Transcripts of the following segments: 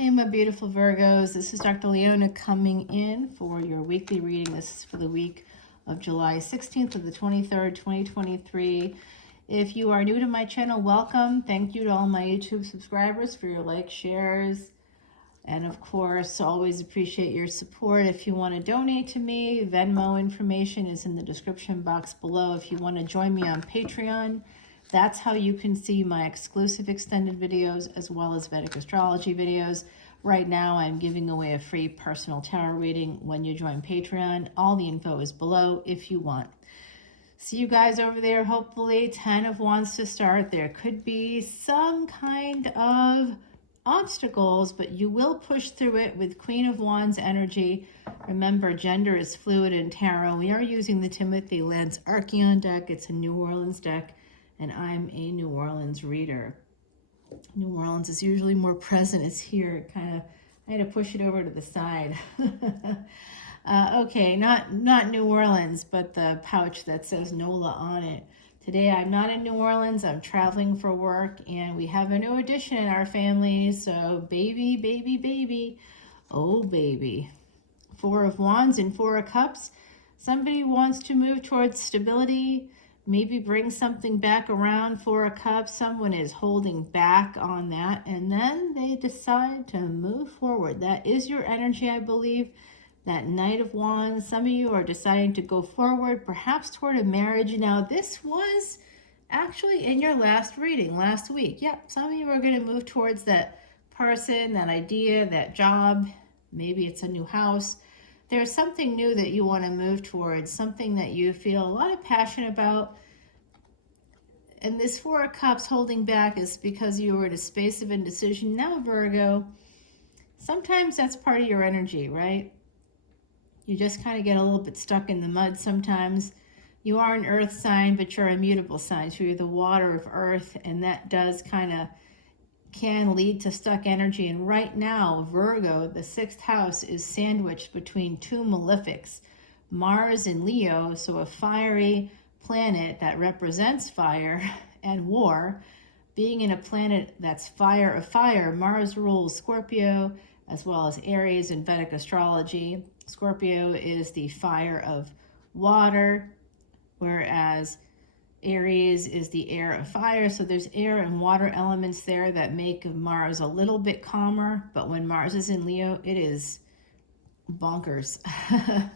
Hey, my beautiful Virgos. This is Dr. Leona coming in for your weekly reading. This is for the week of July 16th to the 23rd, 2023. If you are new to my channel, welcome. Thank you to all my YouTube subscribers for your likes, shares, and of course, always appreciate your support. If you want to donate to me, Venmo information is in the description box below. If you want to join me on Patreon, that's how you can see my exclusive extended videos as well as Vedic Astrology videos. Right now, I'm giving away a free personal tarot reading when you join Patreon. All the info is below if you want. See you guys over there, hopefully. 10 of Wands to start. There could be some kind of obstacles, but you will push through it with Queen of Wands energy. Remember, gender is fluid in tarot. We are using the Timothy Lance Archeon deck. It's a New Orleans deck, and I'm a New Orleans reader. New Orleans is usually more present. It's here. I had to push it over to the side. Okay, not New Orleans, but the pouch that says NOLA on it. Today I'm not in New Orleans. I'm traveling for work, and we have a new addition in our family. So baby, baby, baby. Oh, baby. 4 of Wands and 4 of Cups. Somebody wants to move towards stability, maybe bring something back around. 4 of Cups. Someone is holding back on that, and then they decide to move forward. That is your energy, I believe. That Knight of Wands, some of you are deciding to go forward, perhaps toward a marriage. Now, this was actually in your last reading last week. Yep, some of you are going to move towards that person, that idea, that job. Maybe it's a new house. There's something new that you want to move towards, something that you feel a lot of passion about. And this 4 of Cups holding back is because you were in a space of indecision. Now, Virgo, sometimes that's part of your energy, right? You just kind of get a little bit stuck in the mud sometimes. You are an earth sign, but you're a mutable sign. So you're the water of earth, and that does can lead to stuck energy. And right now, Virgo, the 6th house, is sandwiched between 2 malefics, Mars and Leo, so a fiery planet that represents fire and war. Being in a planet that's fire of fire, Mars rules Scorpio as well as Aries in Vedic astrology. Scorpio is the fire of water, whereas Aries is the air of fire. So there's air and water elements there that make Mars a little bit calmer. But when Mars is in Leo, it is bonkers. I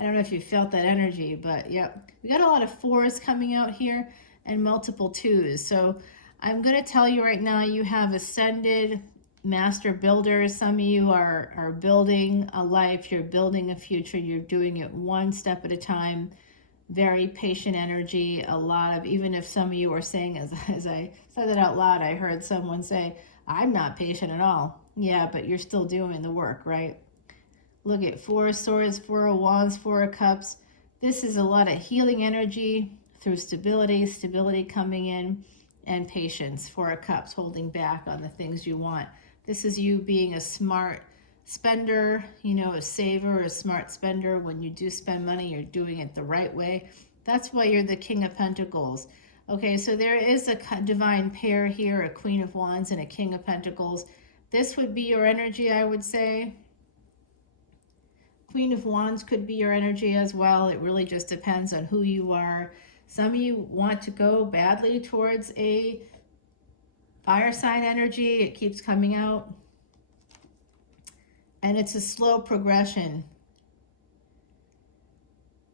don't know if you felt that energy, but yeah, we got a lot of 4s coming out here and multiple 2s. So I'm going to tell you right now, you have ascended master builders. Some of you are building a life, you're building a future, you're doing it one step at a time. Very patient energy. A lot of, even if some of you are saying, as I said that out loud, I heard someone say, I'm not patient at all. Yeah, but you're still doing the work, right? Look at 4 of Swords, 4 of Wands, 4 of Cups. This is a lot of healing energy through stability coming in, and patience. 4 of Cups, holding back on the things you want. This is you being a smart spender, a saver, a smart spender. When you do spend money, you're doing it the right way. That's why you're the King of Pentacles. Okay, so there is a divine pair here, a Queen of Wands and a King of Pentacles. This would be your energy, I would say. Queen of Wands could be your energy as well. It really just depends on who you are. Some of you want to go badly towards a fire sign energy. It keeps coming out. And it's a slow progression.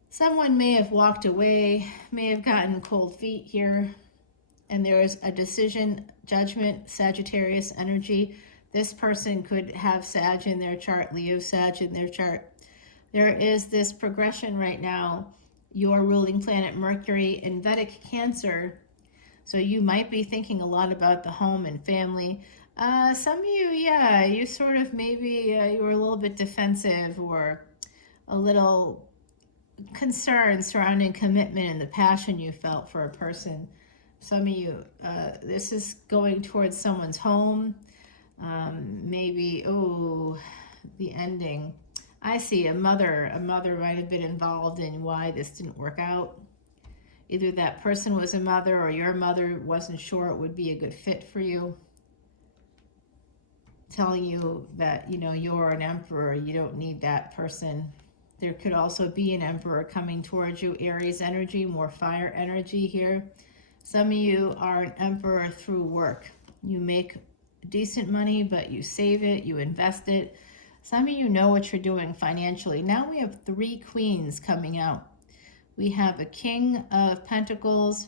Someone may have walked away, may have gotten cold feet here. And there is a decision, judgment, Sagittarius energy. This person could have Sag in their chart, Leo Sag in their chart. There is this progression right now. Your ruling planet Mercury in Vedic Cancer. So you might be thinking a lot about the home and family. Some of you, yeah, you sort of maybe you were a little bit defensive or a little concerned surrounding commitment and the passion you felt for a person. Some of you, this is going towards someone's home. Maybe, the ending. I see a mother might have been involved in why this didn't work out. Either that person was a mother or your mother wasn't sure it would be a good fit for you. telling you that, you know, you're an emperor. You don't need that person. There could also be an emperor coming towards you, Aries energy, more fire energy here. Some of you are an emperor through work. You make decent money, but you save it, you invest it. Some of you know what you're doing financially. Now we have 3 queens coming out. We have a King of Pentacles,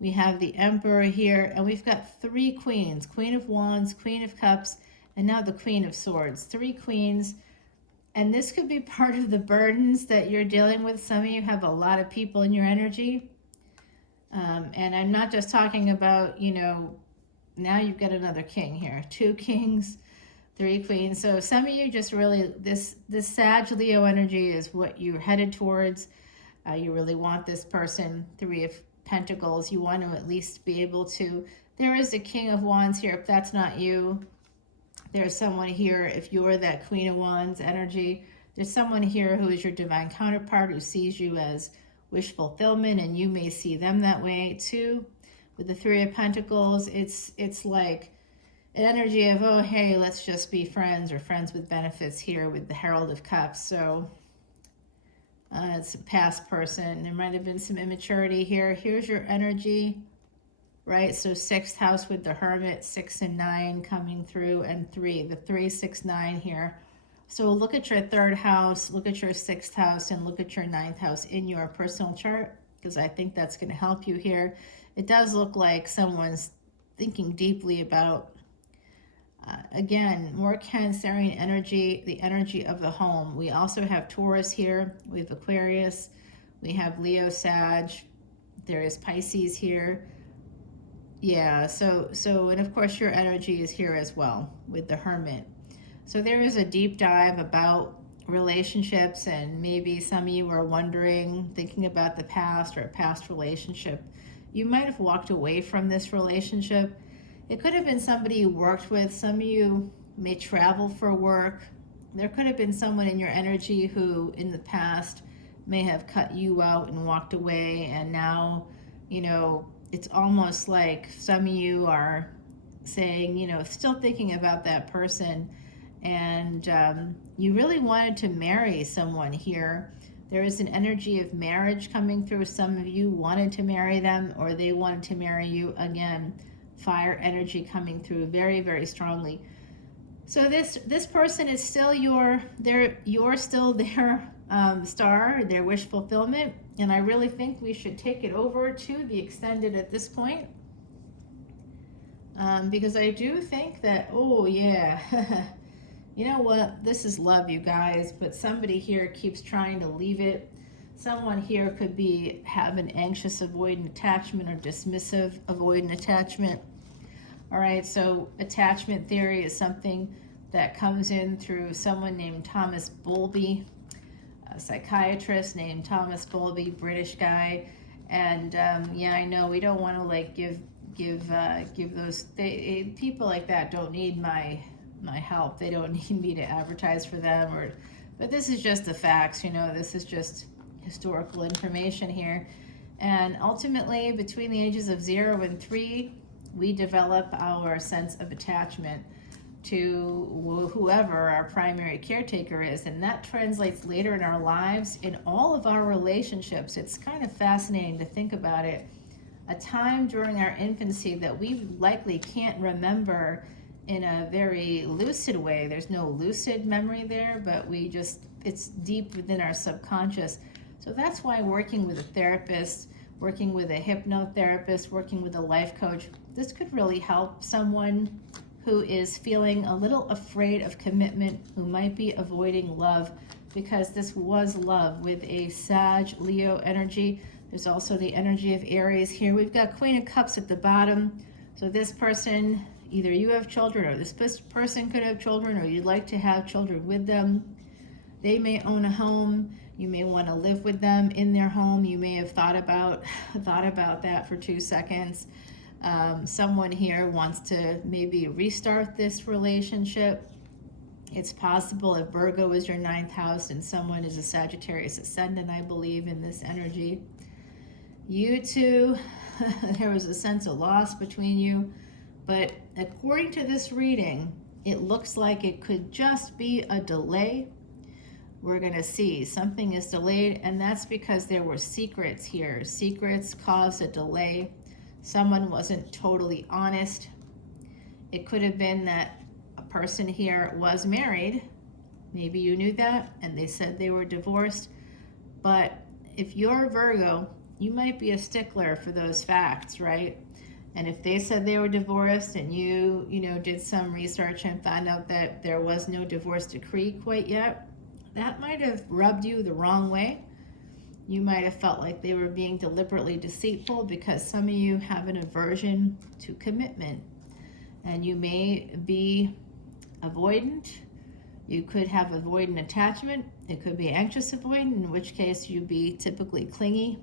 we have the Emperor here, and we've got 3 queens. Queen of Wands, Queen of Cups, and now the Queen of Swords. 3 queens. And this could be part of the burdens that you're dealing with. Some of you have a lot of people in your energy. And I'm not just talking about, you know, now you've got another king here. 2 kings, 3 queens. So some of you just really, this Sag Leo energy is what you're headed towards. You really want this person. 3 of Pentacles. You want to at least be able to, there is a King of Wands here. If that's not you, there's someone here. If you're that Queen of Wands energy, there's someone here who is your divine counterpart, who sees you as wish fulfillment, and you may see them that way too. With the 3 of Pentacles, it's like an energy of, oh, hey, let's just be friends, or friends with benefits here with the Herald of Cups. So it's a past person. There might have been some immaturity here. Here's your energy, right? So 6th house with the Hermit, 6 and 9 coming through, and 3, the 3, 6, 9 here. So look at your 3rd house, look at your 6th house, and look at your 9th house in your personal chart, because I think that's going to help you here. It does look like someone's thinking deeply about, again, more Cancerian energy, the energy of the home. We also have Taurus here, we have Aquarius, we have Leo, Sag, there is Pisces here. Yeah, so and of course your energy is here as well with the Hermit. So there is a deep dive about relationships, and maybe some of you are wondering, thinking about the past or a past relationship. You might have walked away from this relationship. It could have been somebody you worked with. Some of you may travel for work. There could have been someone in your energy who in the past may have cut you out and walked away, and now, you know, it's almost like some of you are saying, you know, still thinking about that person, and you really wanted to marry someone here. There is an energy of marriage coming through. Some of you wanted to marry them, or they wanted to marry you. Again, fire energy coming through very, very strongly. So this person is still you're still their star, their wish fulfillment, and I really think we should take it over to the extended at this point, because I do think that, oh yeah, you know what, this is love, you guys, but somebody here keeps trying to leave it. Someone here could have an anxious avoidant attachment or dismissive avoidant attachment. All right, so attachment theory is something that comes in through someone named Thomas Bowlby, a psychiatrist named Thomas Bowlby, British guy. And yeah, I know we don't want to like give those people like that don't need my help. They don't need me to advertise for them, but this is just the facts, you know. This is just historical information here. And ultimately, between the ages of 0 and 3, we develop our sense of attachment to whoever our primary caretaker is, and that translates later in our lives in all of our relationships. It's kind of fascinating to think about it. A time during our infancy that we likely can't remember in a very lucid way. There's no lucid memory there, but it's deep within our subconscious. So that's why working with a therapist, working with a hypnotherapist, working with a life coach, this could really help someone who is feeling a little afraid of commitment, who might be avoiding love, because this was love with a Sag Leo energy. There's also the energy of Aries here. We've got Queen of Cups at the bottom. So this person, either you have children, or this person could have children, or you'd like to have children with them. They may own a home. You may want to live with them in their home. You may have thought about that for 2 seconds. Someone here wants to maybe restart this relationship. It's possible if Virgo is your 9th house and someone is a Sagittarius Ascendant, I believe, in this energy. You two, there was a sense of loss between you, but according to this reading, It looks like it could just be a delay. We're going to see something is delayed, and that's because there were secrets here. Secrets caused a delay. Someone wasn't totally honest. It could have been that a person here was married. Maybe you knew that, and they said they were divorced. But if you're Virgo, you might be a stickler for those facts, right? And if they said they were divorced and you did some research and found out that there was no divorce decree quite yet, that might have rubbed you the wrong way. You might have felt like they were being deliberately deceitful, because some of you have an aversion to commitment. And you may be avoidant. You could have avoidant attachment. It could be anxious avoidant, in which case you'd be typically clingy,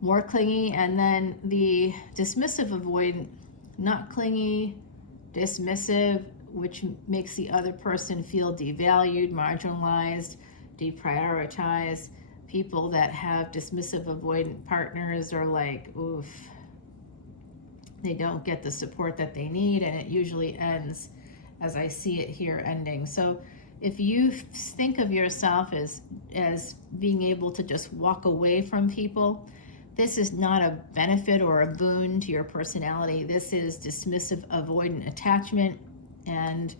more clingy. And then the dismissive avoidant, not clingy, dismissive, which makes the other person feel devalued, marginalized, deprioritized. People that have dismissive avoidant partners are like, oof, they don't get the support that they need, and it usually ends as I see it here ending. So if you think of yourself as being able to just walk away from people, this is not a benefit or a boon to your personality. This is dismissive avoidant attachment, and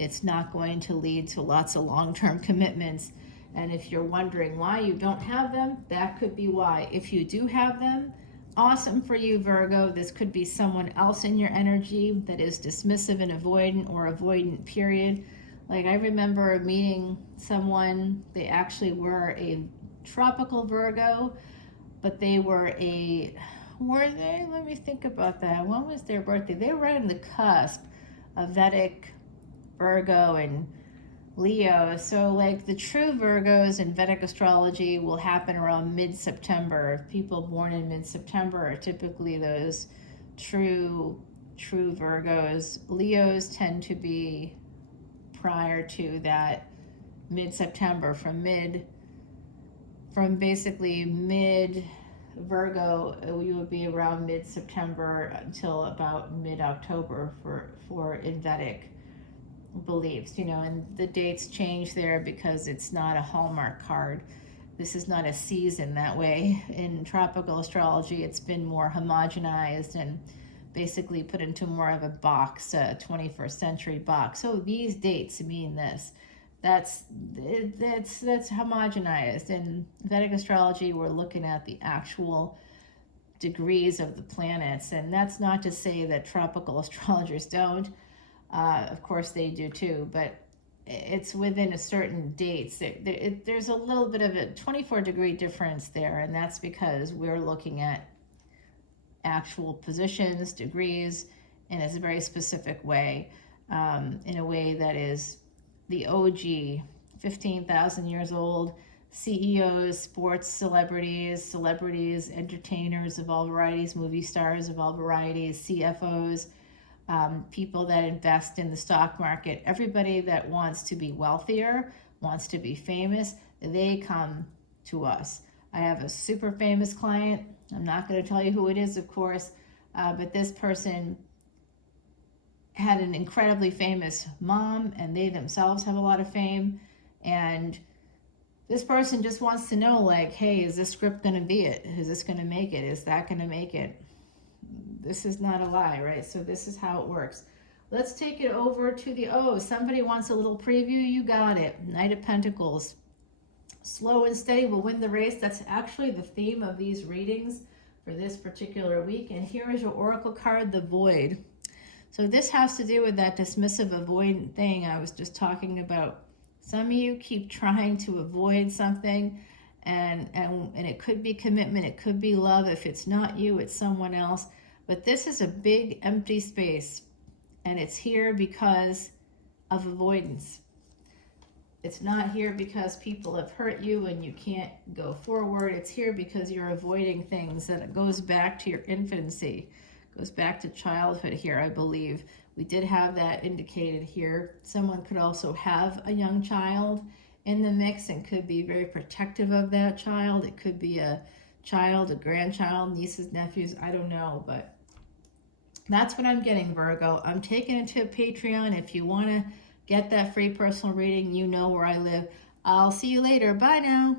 it's not going to lead to lots of long-term commitments. And if you're wondering why you don't have them, that could be why. If you do have them, awesome for you, Virgo. This could be someone else in your energy that is dismissive and avoidant, or avoidant period. Like, I remember meeting someone, they actually were a tropical Virgo, but they were let me think about that. When was their birthday? They were right on the cusp of Vedic, Virgo, and Leo. So like the true Virgos in Vedic astrology will happen around mid-September. People born in mid-September are typically those true Virgos. Leos tend to be prior to that mid-September, from basically mid-Virgo, you would be around mid-September until about mid-October for in Vedic beliefs, and the dates change there because it's not a Hallmark card. This is not a season that way. In tropical astrology, it's been more homogenized and basically put into more of a box, a 21st century box. So these dates mean this. That's homogenized. In Vedic astrology, we're looking at the actual degrees of the planets, and that's not to say that tropical astrologers don't. Of course they do too, but it's within a certain dates. There's a little bit of a 24-degree difference there, and that's because we're looking at actual positions, degrees, in a very specific way, in a way that is the OG, 15,000 years old, CEOs, sports celebrities, entertainers of all varieties, movie stars of all varieties, CFOs, people that invest in the stock market, everybody that wants to be wealthier, wants to be famous, they come to us. I have a super famous client. I'm not going to tell you who it is, of course, but this person had an incredibly famous mom, and they themselves have a lot of fame. And this person just wants to know, like, hey, is this script going to be it? Is this going to make it? Is that going to make it? This is not a lie, right? So this is how it works. Let's take it over to somebody wants a little preview. You got it. Knight of Pentacles. Slow and steady will win the race. That's actually the theme of these readings for this particular week. And here is your oracle card, the Void. So this has to do with that dismissive avoidant thing I was just talking about. Some of you keep trying to avoid something, and it could be commitment, it could be love. If it's not you, it's someone else. But this is a big empty space, and it's here because of avoidance. It's not here because people have hurt you and you can't go forward. It's here because you're avoiding things, and it goes back to your infancy. Goes back to childhood here, I believe. We did have that indicated here. Someone could also have a young child in the mix and could be very protective of that child. It could be a child, a grandchild, nieces, nephews, I don't know, but That's what I'm getting, Virgo. I'm taking it to Patreon. If you want to get that free personal reading, you know where I live. I'll see you later. Bye now.